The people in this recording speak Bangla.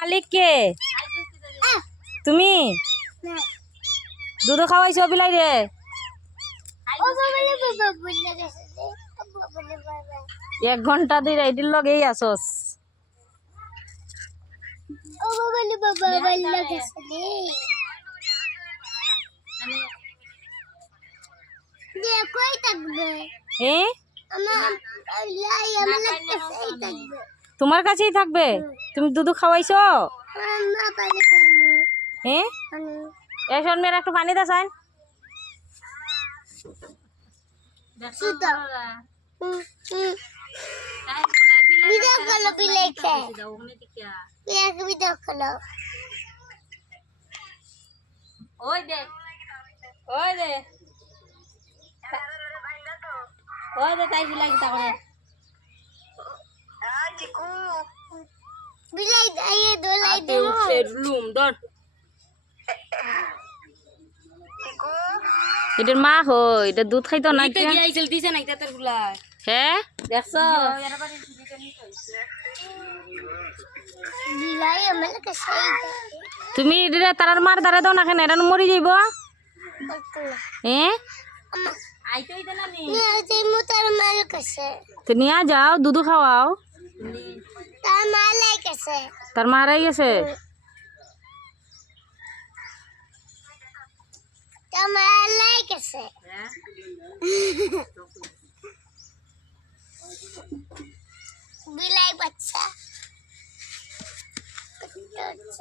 মালিক কে তুমি দুধ খাওয়াইছো বিলাই রে 1 ঘন্টা ধরে এটির লগেই আসস তোমার কাছেই থাকবে তুমি দুধ খাওয়াইছো এখন মেয়ের একটু পানি দাসান ওই দে তাই বিলাই তা করে বিলাই দাইয়ে দোলাই দেবো লুম দর এটার মা হই এটা দুধ খাইতো না কি আইছিল দিছে না তার গুলা হ্যাঁ দেখছো বিলাই আমার কাছে তুমি এটা তারার মার দাঁড়া দাও না কেন এটা মরি যাইব হ্যাঁ আইতেই তো না নি আইতে মু তার মার কাছে তো নিয়া যাও দুধ খাওয়াও তার মা লাই গেছে তার মা রাই গেছে তার মা লাই গেছে বিলাই বাচ্চা